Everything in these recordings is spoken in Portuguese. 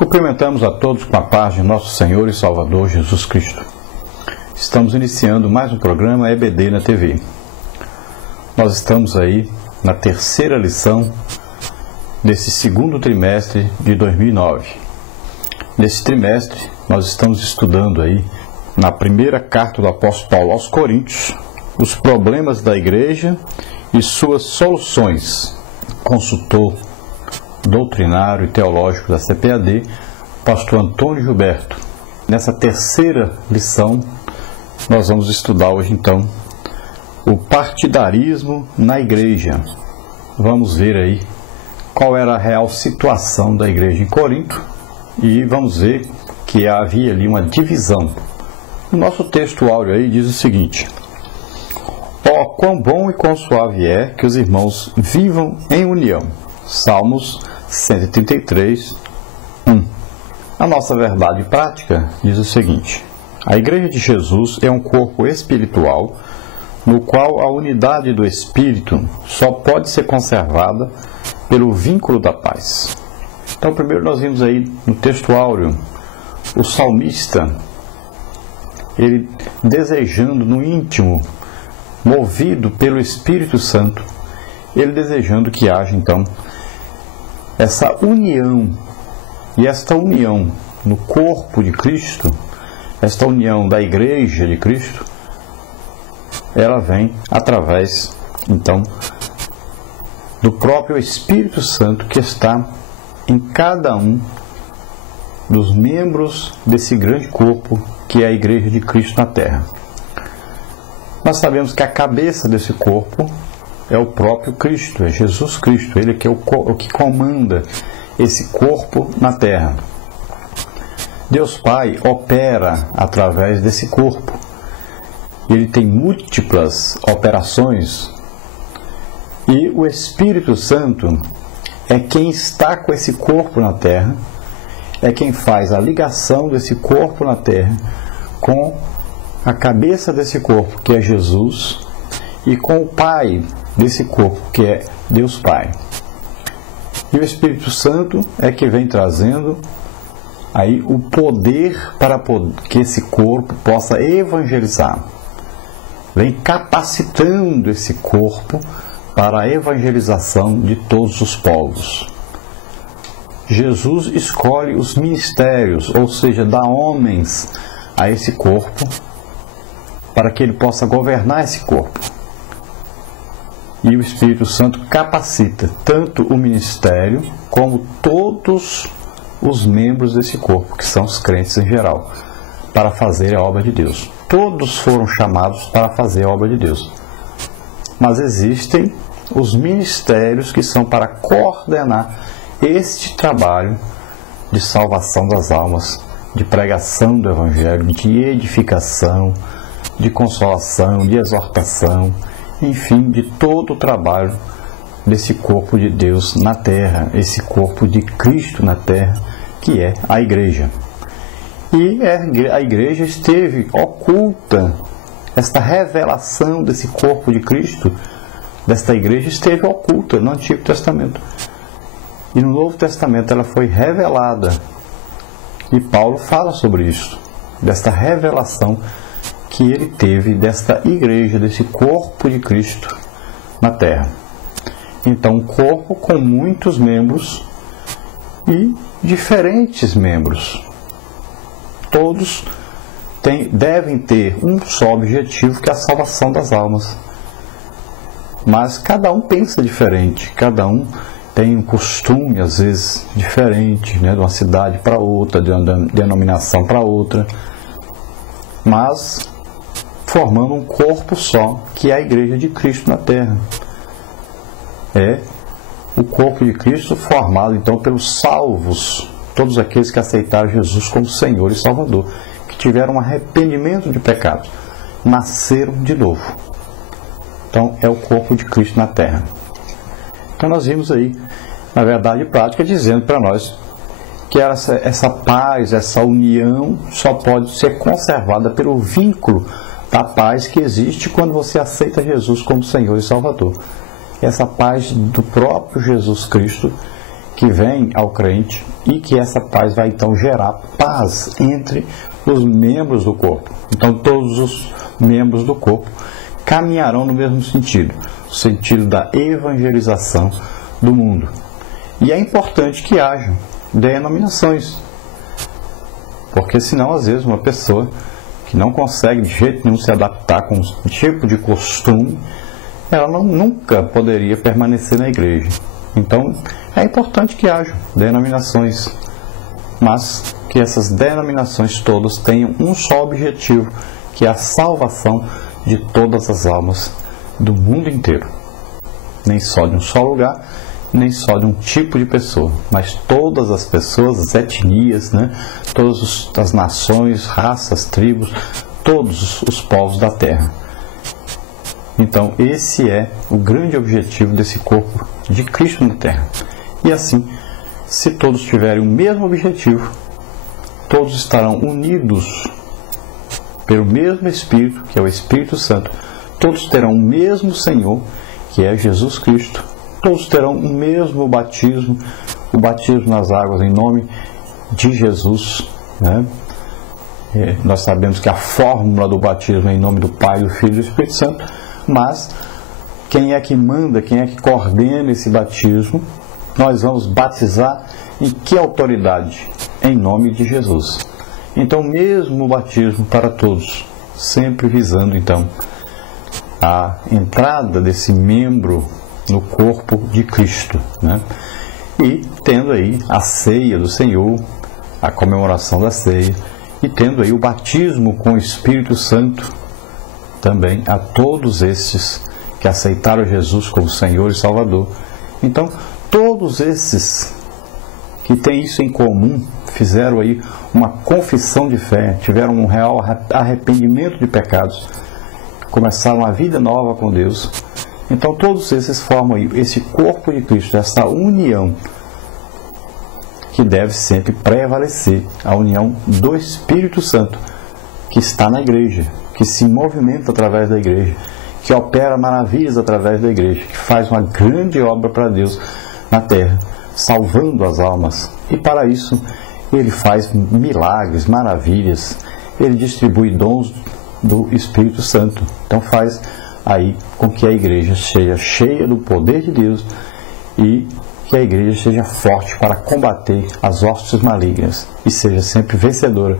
Cumprimentamos a todos com a paz de nosso Senhor e Salvador Jesus Cristo. Estamos iniciando mais um programa EBD na TV. Nós estamos aí na terceira lição desse segundo trimestre de 2009. Nesse trimestre, nós estamos estudando aí, na primeira carta do apóstolo Paulo aos Coríntios, os problemas da igreja e suas soluções. Consultor doutrinário e teológico da CPAD, pastor Antônio Gilberto. Nessa terceira lição, nós vamos estudar hoje então o partidarismo na igreja. Vamos ver aí qual era a real situação da igreja em Corinto e vamos ver que havia ali uma divisão. O nosso texto áureo aí diz o seguinte: ó, quão bom e quão suave é que os irmãos vivam em união. Salmos 133, 1. A nossa verdade prática diz o seguinte: a Igreja de Jesus é um corpo espiritual no qual a unidade do Espírito só pode ser conservada pelo vínculo da paz. Então, primeiro nós vimos aí no texto áureo o salmista, ele desejando no íntimo, movido pelo Espírito Santo, ele desejando que haja então essa união, e esta união no corpo de Cristo, esta união da Igreja de Cristo, ela vem através, então, do próprio Espírito Santo que está em cada um dos membros desse grande corpo que é a Igreja de Cristo na Terra. Nós sabemos que a cabeça desse corpo é o próprio Cristo, é Jesus Cristo, Ele que é o que comanda esse corpo na Terra. Deus Pai opera através desse corpo. Ele tem múltiplas operações e o Espírito Santo é quem está com esse corpo na Terra, é quem faz a ligação desse corpo na Terra com a cabeça desse corpo, que é Jesus, e com o Pai desse corpo, que é Deus Pai. E o Espírito Santo é que vem trazendo aí o poder para que esse corpo possa evangelizar. Vem capacitando esse corpo para a evangelização de todos os povos. Jesus escolhe os ministérios, ou seja, dá homens a esse corpo para que ele possa governar esse corpo. E o Espírito Santo capacita tanto o ministério como todos os membros desse corpo, que são os crentes em geral, para fazer a obra de Deus. Todos foram chamados para fazer a obra de Deus. Mas existem os ministérios que são para coordenar este trabalho de salvação das almas, de pregação do Evangelho, de edificação, de consolação, de exortação, enfim, de todo o trabalho desse corpo de Deus na terra, esse corpo de Cristo na terra, que é a igreja. E a igreja esteve oculta, esta revelação desse corpo de Cristo, desta igreja, esteve oculta no Antigo Testamento. E no Novo Testamento ela foi revelada. E Paulo fala sobre isso, desta revelação que ele teve desta igreja, desse corpo de Cristo na terra. Então, um corpo com muitos membros e diferentes membros. Todos devem ter um só objetivo, que é a salvação das almas. Mas cada um pensa diferente, cada um tem um costume, às vezes, diferente, né, de uma cidade para outra, de uma denominação para outra, mas formando um corpo só, que é a Igreja de Cristo na Terra. É o corpo de Cristo formado, então, pelos salvos, todos aqueles que aceitaram Jesus como Senhor e Salvador, que tiveram um arrependimento de pecados, nasceram de novo. Então, é o corpo de Cristo na Terra. Então, nós vimos aí, na verdade prática, dizendo para nós que essa paz, essa união, só pode ser conservada pelo vínculo da paz que existe quando você aceita Jesus como Senhor e Salvador. Essa paz do próprio Jesus Cristo, que vem ao crente e que essa paz vai então gerar paz entre os membros do corpo. Então todos os membros do corpo caminharão no mesmo sentido, o sentido da evangelização do mundo. E é importante que haja denominações, porque senão às vezes uma pessoa que não consegue de jeito nenhum se adaptar com um tipo de costume, ela nunca poderia permanecer na igreja. Então é importante que haja denominações, mas que essas denominações todas tenham um só objetivo, que é a salvação de todas as almas do mundo inteiro. Nem só de um só lugar, nem só de um tipo de pessoa, mas todas as pessoas, as etnias, né? Todas as nações, raças, tribos, todos os povos da terra. Então esse é o grande objetivo desse corpo de Cristo na terra. E assim, se todos tiverem o mesmo objetivo, todos estarão unidos pelo mesmo Espírito, que é o Espírito Santo. Todos terão o mesmo Senhor, que é Jesus Cristo. Todos terão o mesmo batismo, o batismo nas águas em nome de Jesus, né? Nós sabemos que a fórmula do batismo é em nome do Pai, do Filho e do Espírito Santo, mas quem é que manda, quem é que coordena esse batismo? Nós vamos batizar em que autoridade? Em nome de Jesus. Então, mesmo o batismo para todos, sempre visando então a entrada desse membro no corpo de Cristo, né? E tendo aí a ceia do Senhor, a comemoração da ceia, e tendo aí o batismo com o Espírito Santo também a todos esses que aceitaram Jesus como Senhor e Salvador. Então, todos esses que têm isso em comum, fizeram aí uma confissão de fé, tiveram um real arrependimento de pecados, começaram uma vida nova com Deus. Então todos esses formam aí esse corpo de Cristo, essa união que deve sempre prevalecer, a união do Espírito Santo, que está na igreja, que se movimenta através da igreja, que opera maravilhas através da igreja, que faz uma grande obra para Deus na terra, salvando as almas. E para isso ele faz milagres, maravilhas, ele distribui dons do Espírito Santo. Então faz aí com que a igreja seja cheia do poder de Deus e que a igreja seja forte para combater as hostes malignas e seja sempre vencedora,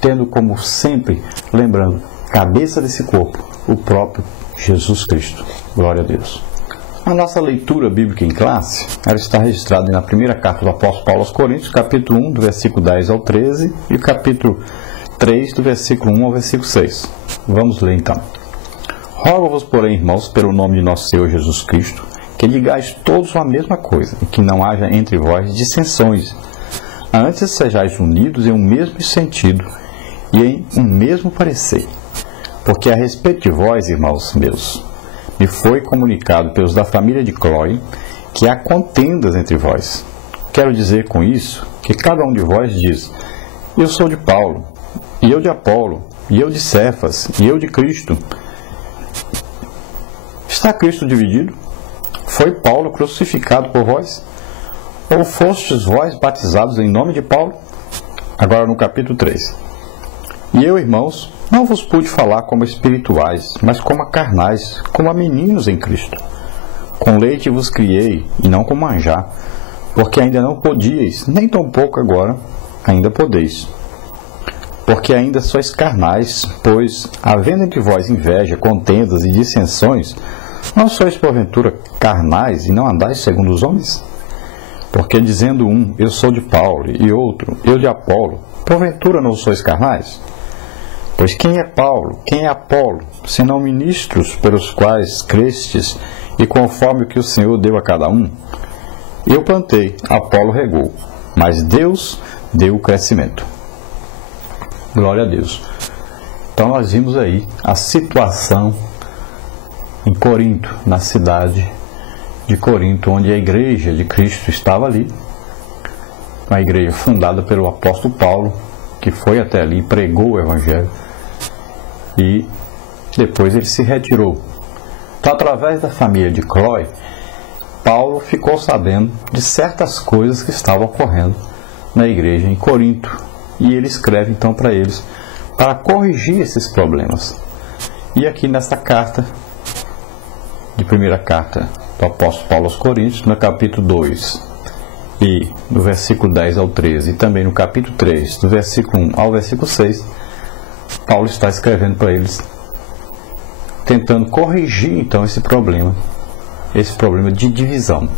tendo como sempre, lembrando, cabeça desse corpo, o próprio Jesus Cristo. Glória a Deus. A nossa leitura bíblica em classe, ela está registrada na primeira carta do apóstolo Paulo aos Coríntios, capítulo 1, do versículo 10 ao 13, e o capítulo 3, do versículo 1 ao versículo 6. Vamos ler então. Rogo-vos, porém, irmãos, pelo nome de nosso Senhor Jesus Cristo, que digais todos a mesma coisa, e que não haja entre vós dissensões. Antes sejais unidos em um mesmo sentido e em um mesmo parecer. Porque a respeito de vós, irmãos meus, me foi comunicado pelos da família de Cloé que há contendas entre vós. Quero dizer com isso que cada um de vós diz: eu sou de Paulo, e eu de Apolo, e eu de Cefas, e eu de Cristo. Está Cristo dividido? Foi Paulo crucificado por vós? Ou fostes vós batizados em nome de Paulo? Agora no capítulo 3. E eu, irmãos, não vos pude falar como espirituais, mas como a carnais, como a meninos em Cristo. Com leite vos criei, e não com manjar, porque ainda não podíeis, nem tampouco agora ainda podeis. Porque ainda sois carnais, pois, havendo entre vós inveja, contendas e dissensões, não sois porventura carnais e não andais segundo os homens? Porque dizendo um, eu sou de Paulo, e outro, eu de Apolo, porventura não sois carnais? Pois quem é Paulo, quem é Apolo, senão ministros pelos quais crestes, e conforme o que o Senhor deu a cada um? Eu plantei, Apolo regou, mas Deus deu o crescimento. Glória a Deus. Então nós vimos aí a situação em Corinto, na cidade de Corinto, onde a igreja de Cristo estava ali, uma igreja fundada pelo apóstolo Paulo, que foi até ali, pregou o evangelho, e depois ele se retirou. Então, através da família de Cloé, Paulo ficou sabendo de certas coisas que estavam ocorrendo na igreja em Corinto. E ele escreve então para eles para corrigir esses problemas. E aqui nesta carta, de primeira carta do apóstolo Paulo aos Coríntios, no capítulo 2 e do versículo 10 ao 13, e também no capítulo 3, do versículo 1 ao versículo 6, Paulo está escrevendo para eles, tentando corrigir então esse problema de divisão.